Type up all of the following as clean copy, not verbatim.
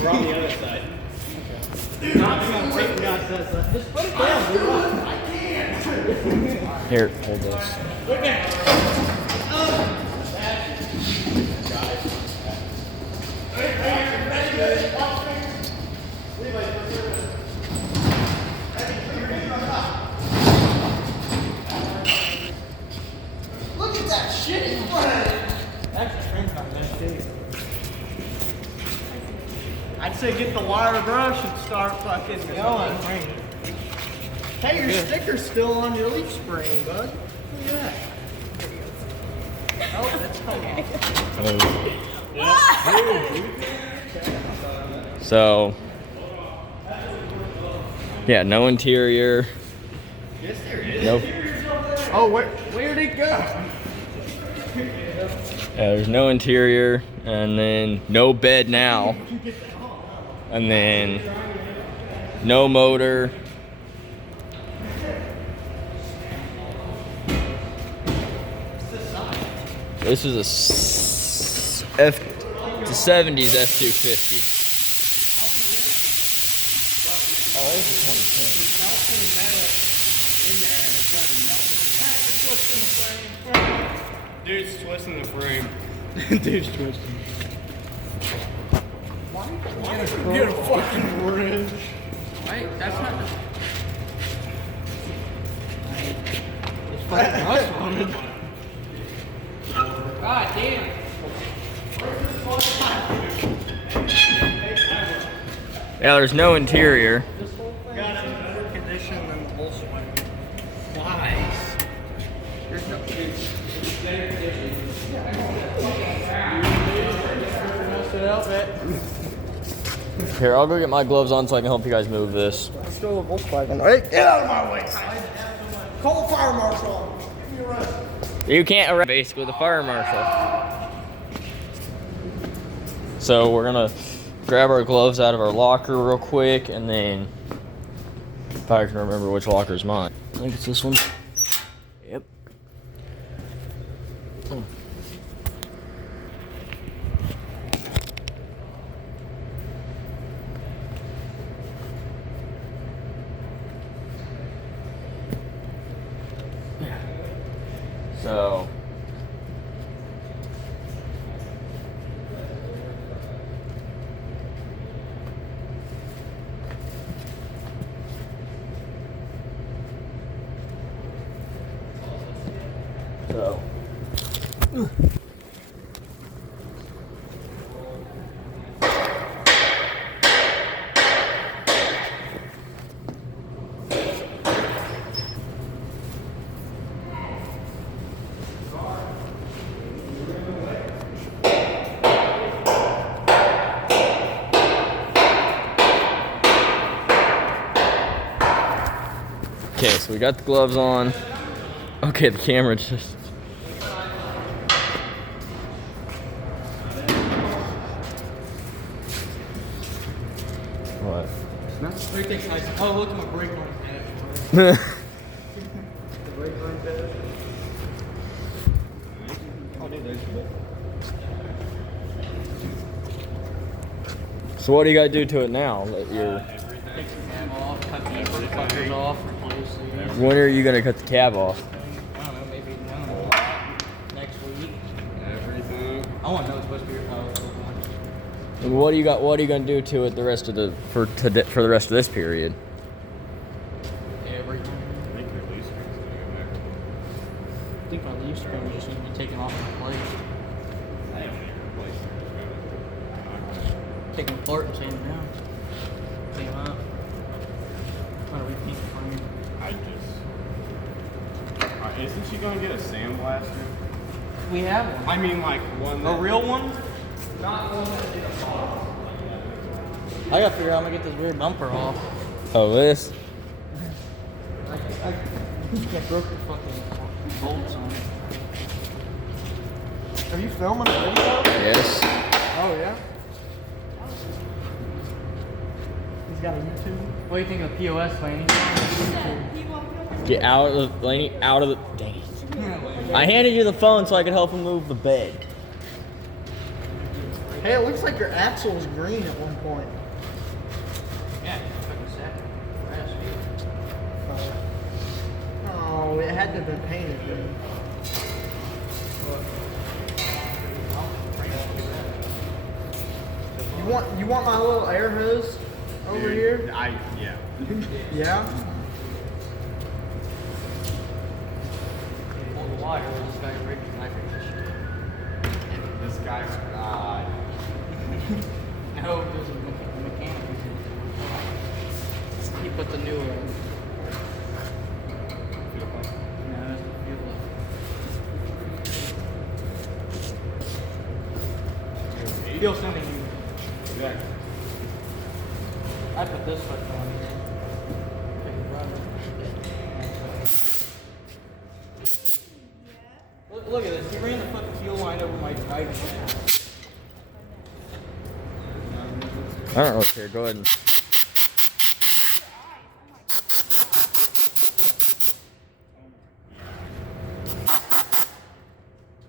We're on the other side. Just put it down, dude. I can't. Here, hold this. Look at that shit in front of it. That's a print on this too. I'd say get the wire brush and start fucking going. Hey, your sticker's still on your leaf spring, bud. Look at that. Oh, that's coming. So, yeah, no interior. Yes, there is. Nope. Oh, where'd it go? There's no interior, and then no bed now, and then no motor. This is a 70s F-250. Oh, this is 2010. Dude's twisting the frame. Dude's twisting. Why? Get a fucking wrench. Wait, that's not the... It's fucking us on it. God damn. Yeah, there's no interior. Got it in better condition than the Volkswagen. Why? There's no... Here, I'll go get my gloves on so I can help you guys move this. Let's go to Volkswagen. Hey, get out of my way. Call the fire marshal. Give me a run. You can't arrest basically the fire marshal. So we're gonna grab our gloves out of our locker real quick, and then if I can remember which locker is mine. I think it's this one. Yep. So okay, so we got the gloves on. Okay, the camera just... What? Everything's nice. Oh, look at my brake on his So The brake on his Oh, dude, there's what do you gotta do to it now? That you're... Take the cam off, cut the fuckers off, replace these. When are you gonna cut the cab off? I don't know, maybe next week. Everything. I want to know it's supposed to be your power. And what do you got? What are you gonna do to it the rest of the for the rest of this period? Everything. I think your lease screen's going in there. I think my leaf screen just needs to be taken off the plate. I have to replace it. Take them apart and sand them down. Clean them up. Try to repaint the frame. I just... isn't she going to get a sandblaster? We have one. I mean, like, one A that... real one? Not one that's in a box. I gotta figure out how to get this weird bumper off. Oh, this. I broke the fucking bolts on it. Are you filming a video? Yes. Oh, yeah? He's got a YouTube. What do you think of POS, Laney? Get out of the Laney. Out of the. Dang it. I handed you the phone so I could help him move the bed. Hey, it looks like your axle was green at one point. Yeah, fucking sad. Grass field. Oh, it had to have been painted, dude. You want my little air hose over Dude, here? Yeah. Yeah. Pull the wire, this guy rigged the nitrate this shit. This guy's No, there's a mechanic. He put the new No, that's the fuel level. He'll send it you. Exactly. I put this switch on here. Take the rubber. Look at this. He ran the fucking fuel line over my bike. I don't really care. Go ahead and.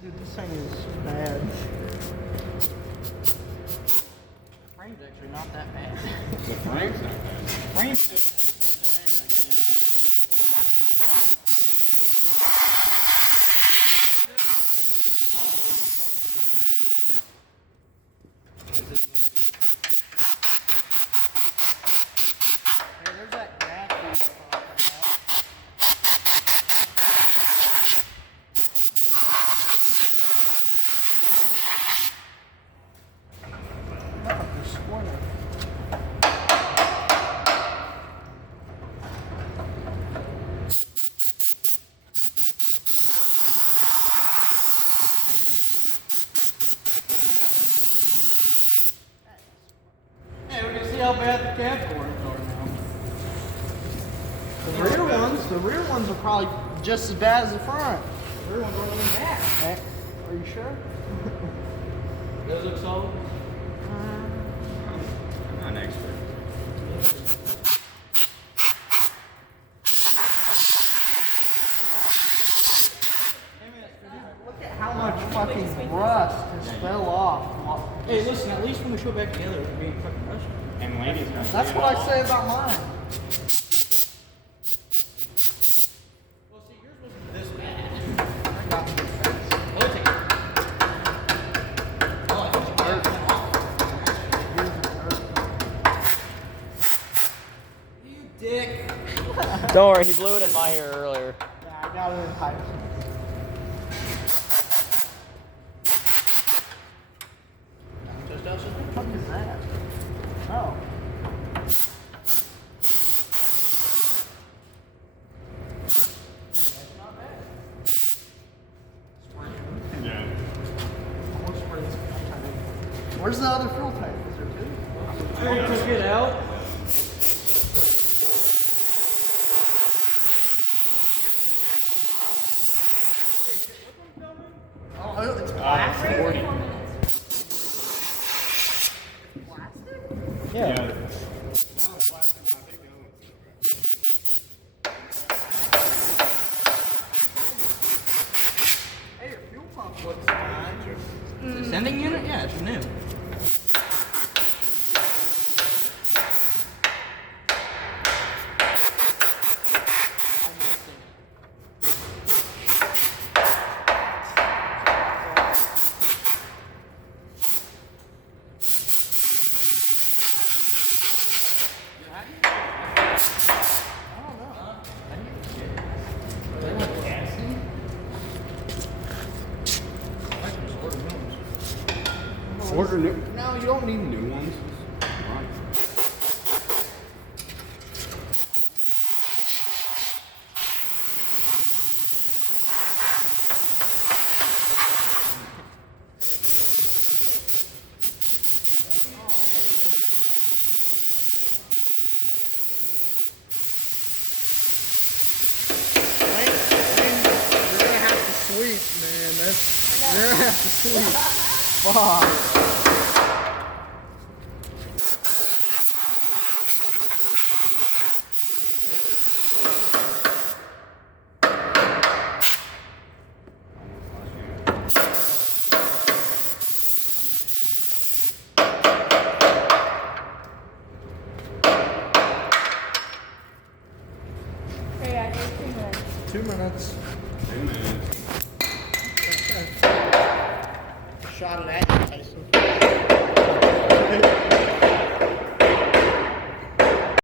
Dude, this thing is bad. Frame's actually not that bad. The frame's not bad. Frame's just Hey, there's that grass we were talking about. Oh, the squirter. Hey, we can see how bad the cab corners are now. The rear ones are probably just as bad as the front. The rear ones aren't even bad. Hey, are you sure? Those look solid. I'm not an expert. Look at how much fucking rust has fell off. Hey, listen, at least when we show back together, we're being fucking rushed. And Laney's got That's what I say about mine. Well, see, yours wasn't this bad. Well, take it. Oh, I think you You dick. Don't worry, he blew it in my hair earlier. Yeah, I got it in Tyson. Just us, What the fuck is that? Oh. That's not bad. Yeah. Where's the other fuel tank? Is there two? I took it out. Oh, it's plastic? 40. Yeah. That one's plastic, and I think the other one's Hey, your fuel pump looks fine. The sending unit? Yeah, it's new. I'm missing it. Order new. No, you don't need new ones. Right. You're gonna have to sweep, man. You're gonna have to sweep. Fuck. 2 minutes. 2 minutes. Shot it at you, Tyson.